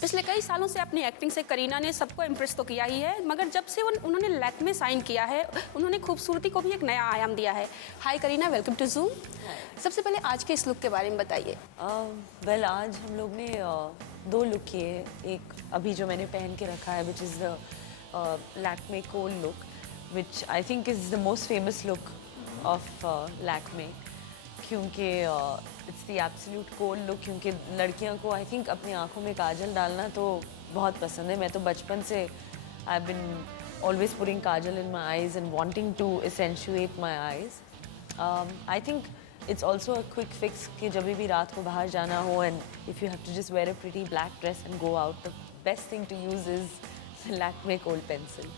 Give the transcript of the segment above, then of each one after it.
पिछले कई सालों से अपनी एक्टिंग से करीना ने सबको इम्प्रेस तो किया ही है, मगर जब से उन्होंने लैक्मे साइन किया है, उन्होंने खूबसूरती को भी एक नया आयाम दिया है। हाय करीना, वेलकम टू ज़ूम। सबसे पहले आज के इस लुक के बारे में बताइए। वेल आज हम लोग ने दो लुक किए। एक अभी जो मैंने पहन के रखा है which is the Lakme kohl look, which I think is the most famous look of Lakme, क्योंकि it's the absolute kohl look. क्योंकि लड़कियों को आई थिंक अपनी आंखों में काजल डालना तो बहुत पसंद है। मैं तो बचपन से I been always putting kajal in my eyes and wanting to accentuate my eyes. I think it's also a quick fix कि जब भी रात को बाहर जाना हो and if you have to just wear a pretty black dress and go out, the best thing to use is the Lakme Kohl pencil,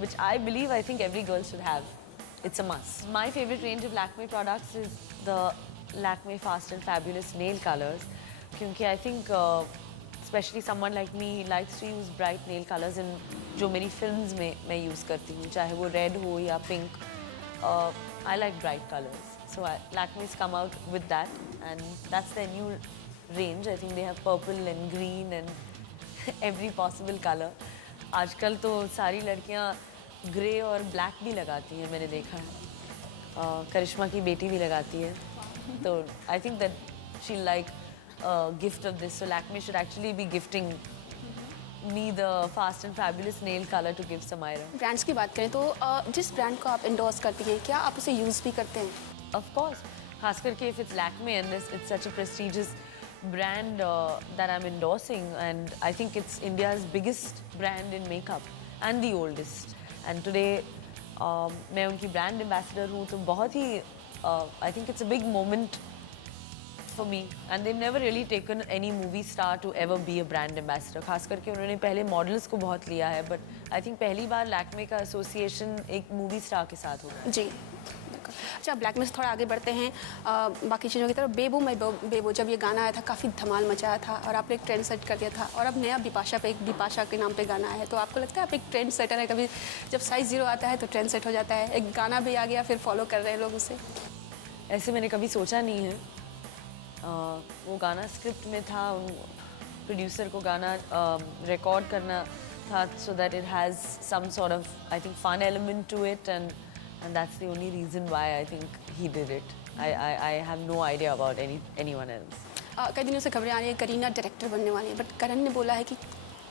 which I believe I think every girl should have. It's a must. My favorite range of Lakme products is the Lakme Fast and Fabulous nail colors, क्योंकि I think especially someone like me likes to use bright nail colors, and जो मेरी films में मैं use करती हूँ, चाहे वो red हो या pink, I like bright colors. So Lakme's come out with that, and that's their new range. I think they have purple and green and every possible color. आजकल तो सारी लड़कियाँ ग्रे और ब्लैक भी लगाती हैं, मैंने देखा है। करिश्मा की बेटी भी लगाती है, तो I think that she'll like a gift of this. So Lakme should actually be gifting me the fast and fabulous nail color to give Samaira. Brands की बात करें तो जिस ब्रांड को आप इंडोर्स करती हैं, क्या आप उसे यूज़ भी करते हैं? Of course, खास करके if it's Lakme and it's such a prestigious brand that I'm endorsing, and I think it's India's biggest brand in makeup and the oldest. And today मैं उनकी brand ambassador हूँ, तो बहुत ही I think it's a big moment for me, and they've never really taken any movie star to ever be a brand ambassador. खास करके उन्होंने पहले models को बहुत लिया है, but I think पहली बार Lakme का association एक movie star के साथ होगा। जी, अच्छा, ब्लैक में से थोड़ा आगे बढ़ते हैं बाकी चीज़ों की तरफ। बेबू मैं बेबू, जब ये गाना आया था काफ़ी धमाल मचाया था और आपने एक ट्रेंड सेट कर दिया था, और अब नया बिपाशा पे, एक बिपाशा के नाम पे गाना है, तो आपको लगता है आप एक ट्रेंड सेटर है? कभी जब साइज 0 आता है तो ट्रेंड सेट हो जाता है, एक गाना भी आ गया फिर फॉलो कर रहे हैं लोग उसे? ऐसे मैंने कभी सोचा नहीं है। वो गाना स्क्रिप्ट में था, प्रोड्यूसर को गाना रिकॉर्ड करना था, so that it has some sort of I think fun element to it, and that's the only reason why I think he did it. I have no idea about anyone else. कई दिनों से खबरें आ रही है Kareena director बनने वाली है, but करण ने बोला है कि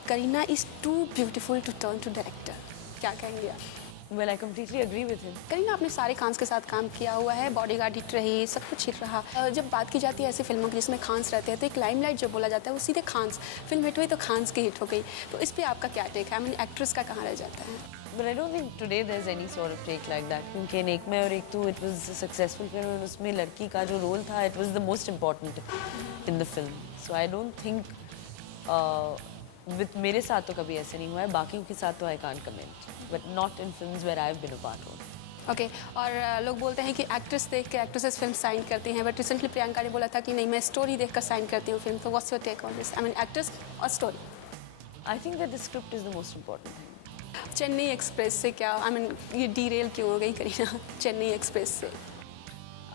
Kareena is too beautiful to turn to director. क्या कहेंगे आप? Well, I completely agree with him. Kareena आपने सारे खान्स के साथ काम किया हुआ है, बॉडीगार्ड हिट रही, सब कुछ हिट रहा। जब बात की जाती है ऐसी फिल्मों की जिसमें खान्स रहते हैं, तो एक लाइमलाइट जो बोला जाता है वो सीधे खान्स, फिल्म हिट हुई तो खान्स की हिट हो गई, तो इस पर आपका क्या टेक है? एक्ट्रेस का कहाँ रह जाता है? But I don't think today there's any sort of take like that, क्योंकि एक में और एक तो it was a successful film, और उसमें लड़की का जो रोल था it was the most important in the film. So I don't think with मेरे साथ तो कभी ऐसे नहीं हुआ है, बाकियों के साथ तो I can't comment, but not in films where I've been a part of. Okay, और लोग बोलते हैं कि एक्ट्रेस देख के एक्ट्रेसेस फिल्म साइन करती हैं, बट रिसेंटली प्रियंका ने बोला था कि नहीं, मैं स्टोरी देखकर साइन करती हूँ फिल्म। तो what's your take on this? Actress और story? I think that the script is the most important thing. Chennai express से क्या ये डीरेल क्यों हो गई करीना चेन्नई एक्सप्रेस से?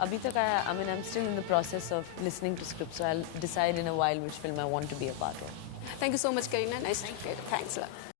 अभी तक I'm still in the process of listening to scripts, so I'll decide in a while which film I want to be a part of. Thank you so much, Karina. Nice to meet you. Thanks a lot.